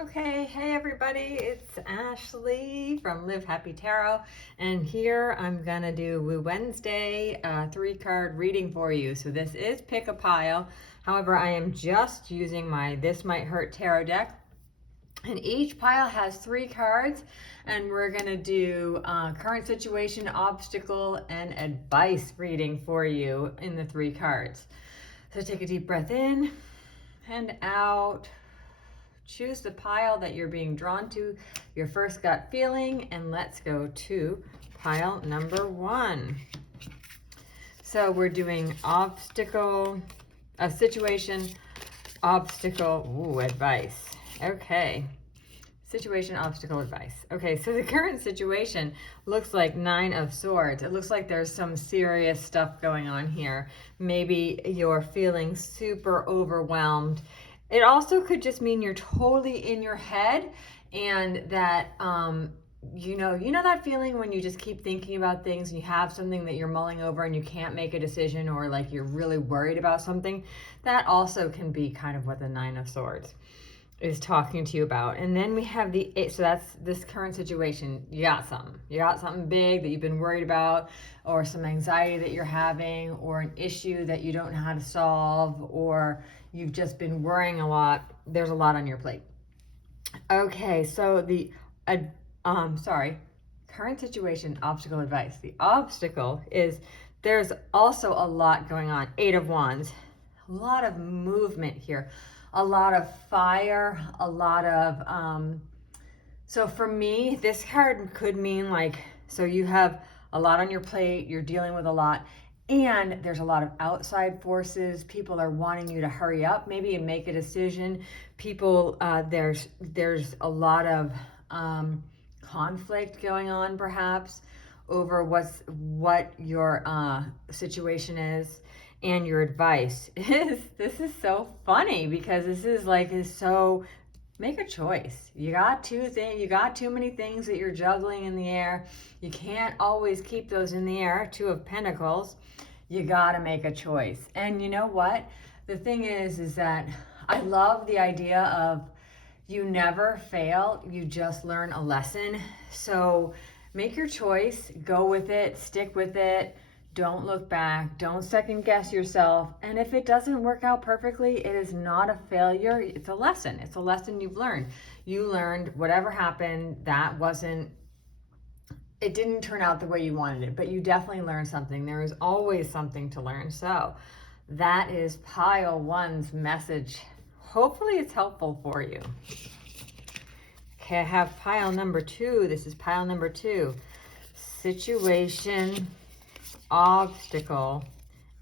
Okay, hey everybody, it's Ashley from Live Happy Tarot, and here I'm gonna do Woo Wednesday 3-card reading for you. So this is pick a pile. However, I am just using my This Might Hurt tarot deck, and each pile has 3 cards, and we're gonna do current situation, obstacle, and advice reading for you in the 3 cards. So take a deep breath in and out. Choose the pile that you're being drawn to, your first gut feeling, and let's go to pile number 1. So we're doing obstacle, a situation, obstacle, advice. Okay. Situation, obstacle, advice. Okay, so the current situation looks like 9 of Swords. It looks like there's some serious stuff going on here. Maybe you're feeling super overwhelmed. It also could just mean you're totally in your head, and that you know that feeling when you just keep thinking about things and you have something that you're mulling over and you can't make a decision, or like you're really worried about something. That also can be kind of what the 9 of Swords is talking to you about. And then we have the 8. So that's this current situation. You got something big that you've been worried about, or some anxiety that you're having, or an issue that you don't know how to solve, or you've just been worrying a lot. There's a lot on your plate. Okay, so the current situation, obstacle, advice. The obstacle is there's also a lot going on. 8 of Wands, a lot of movement here, a lot of fire, a lot of so for me, this card could mean like, so you have a lot on your plate, you're dealing with a lot, and there's a lot of outside forces. People are wanting you to hurry up, maybe, and make a decision. People, there's a lot of conflict going on, perhaps, over what your situation is. And your advice is, this is so funny, because this is so, make a choice. You got too many things that you're juggling in the air. You can't always keep those in the air. 2 of Pentacles. You gotta make a choice. And you know what? The thing is that I love the idea of you never fail, you just learn a lesson. So make your choice, go with it, stick with it. Don't look back. Don't second guess yourself. And if it doesn't work out perfectly, it is not a failure. It's a lesson. It's a lesson you've learned. You learned whatever happened. It didn't turn out the way you wanted it, but you definitely learned something. There is always something to learn. So that is pile 1's message. Hopefully it's helpful for you. Okay, I have pile number 2. This is pile number 2. Situation, obstacle,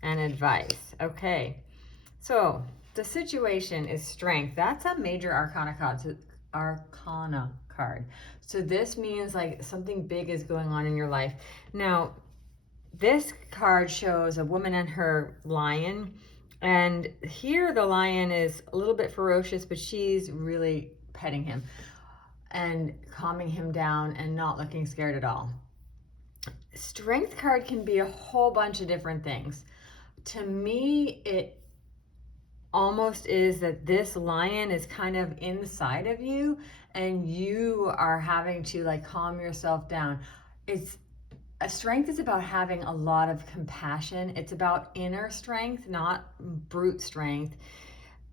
and advice. Okay, so the situation is strength. That's a major arcana card. So this means like something big is going on in your life. Now, this card shows a woman and her lion, and here the lion is a little bit ferocious, but she's really petting him and calming him down and not looking scared at all. Strength card can be a whole bunch of different things. To me, it almost is that this lion is kind of inside of you, and you are having to like calm yourself down. Strength is about having a lot of compassion. It's about inner strength, not brute strength.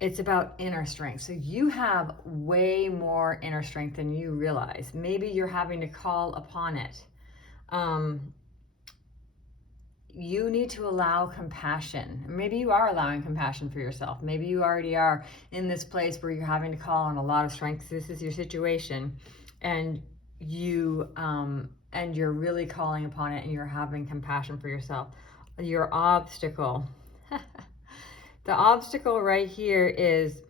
It's about inner strength. So you have way more inner strength than you realize. Maybe you're having to call upon it. You need to allow compassion. Maybe you are allowing compassion for yourself. Maybe you already are in this place where you're having to call on a lot of strength. This is your situation, and you're really calling upon it, and you're having compassion for yourself. Your obstacle. The obstacle right here is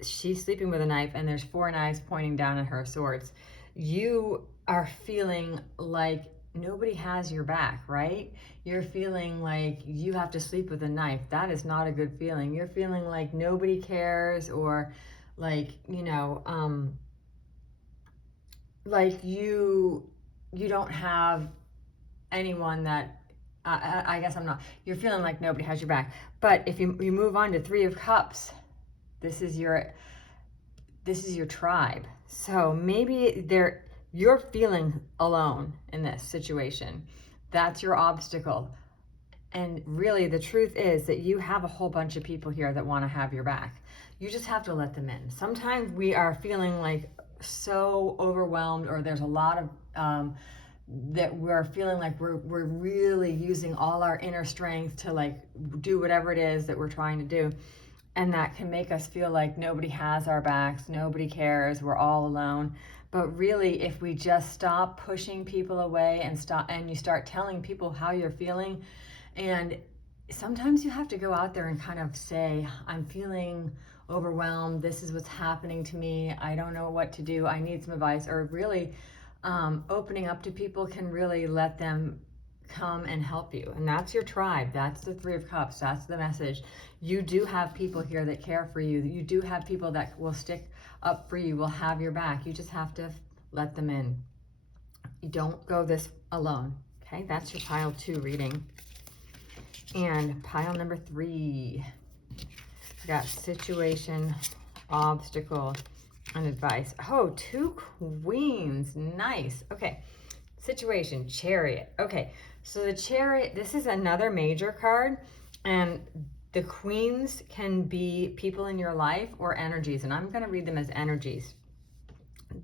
she's sleeping with a knife, and there's 4 knives pointing down at her, swords. You are feeling like nobody has your back, right? You're feeling like you have to sleep with a knife. That is not a good feeling. You're feeling like nobody cares, or like, like you don't have anyone that, I guess I'm not, you're feeling like nobody has your back. But if you move on to 3 of Cups, this is your this is your tribe. So maybe you're feeling alone in this situation. That's your obstacle. And really the truth is that you have a whole bunch of people here that want to have your back. You just have to let them in. Sometimes we are feeling like so overwhelmed, or there's a lot of that we're feeling like we're really using all our inner strength to like do whatever it is that we're trying to do. And that can make us feel like nobody has our backs, nobody cares, we're all alone. But really, if we just stop pushing people away and you start telling people how you're feeling, and sometimes you have to go out there and kind of say, I'm feeling overwhelmed, this is what's happening to me, I don't know what to do, I need some advice, or really opening up to people can really let them come and help you. And that's your tribe. That's the Three of Cups. That's the message. You do have people here that care for you. You do have people that will stick up for you, will have your back. You just have to let them in. You don't go this alone. Okay, that's your pile 2 reading. And pile number 3, we got situation, obstacle, and advice. Oh, 2 queens. Nice. Okay. Situation, Chariot. Okay, so the Chariot, this is another major card, and the queens can be people in your life or energies, and I'm going to read them as energies.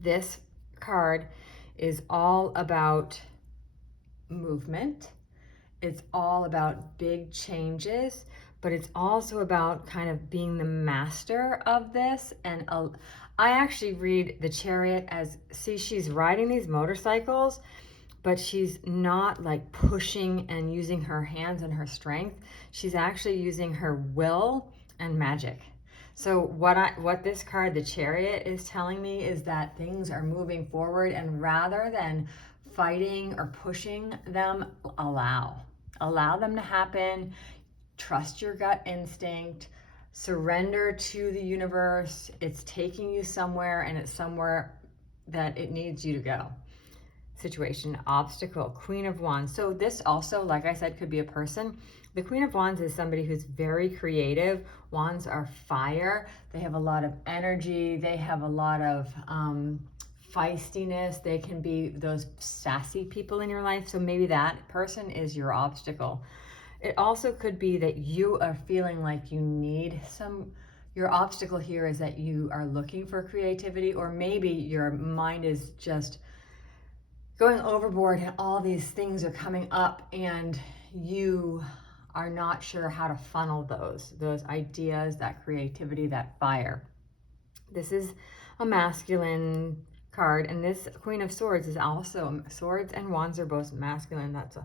This card is all about movement. It's all about big changes, but it's also about kind of being the master of this. And I actually read the Chariot as, see, she's riding these motorcycles, but she's not like pushing and using her hands and her strength. She's actually using her will and magic. So what this card, the Chariot, is telling me is that things are moving forward, and rather than fighting or pushing them, allow them to happen. Trust your gut instinct. Surrender to the universe. It's taking you somewhere, and it's somewhere that it needs you to go. Situation, obstacle, Queen of Wands. So this also, like I said, could be a person. The Queen of Wands is somebody who's very creative. Wands are fire. They have a lot of energy. They have a lot of feistiness. They can be those sassy people in your life. So maybe that person is your obstacle. It also could be that you are feeling like you need your obstacle here is that you are looking for creativity, or maybe your mind is just going overboard and all these things are coming up and you are not sure how to funnel those ideas, that creativity, that fire. This is a masculine card, and this Queen of Swords is also, swords and wands are both masculine. That's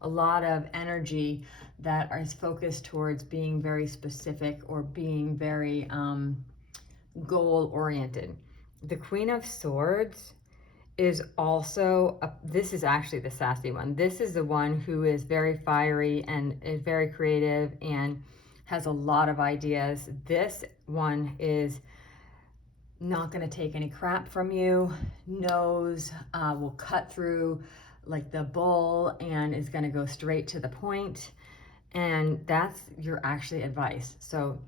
a lot of energy that is focused towards being very specific or being very goal oriented. The Queen of Swords is also, this is actually the sassy one. This is the one who is very fiery and is very creative and has a lot of ideas. This one is not going to take any crap from you, will cut through like the bull and is going to go straight to the point. And that's your actually advice. So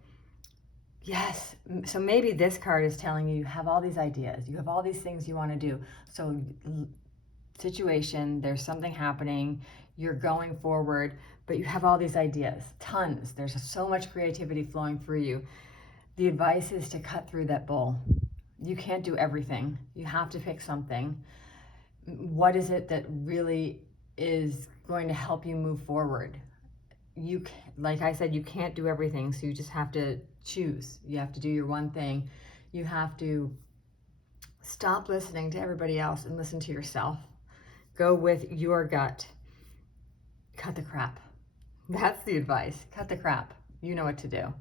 yes, so maybe this card is telling you have all these ideas, you have all these things you want to do. So situation, there's something happening, you're going forward, but you have all these ideas, tons. There's so much creativity flowing through you. The advice is to cut through that bull. You can't do everything. You have to pick something. What is it that really is going to help you move forward? Like I said, you can't do everything, so you just have to choose. You have to do your one thing. You have to stop listening to everybody else and listen to yourself. Go with your gut. Cut the crap. That's the advice. Cut the crap. You know what to do.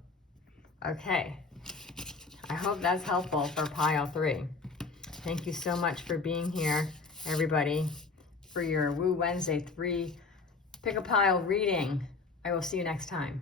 Okay. I hope that's helpful for pile 3. Thank you so much for being here, everybody, for your Woo Wednesday 3 Pick a Pile reading. I will see you next time.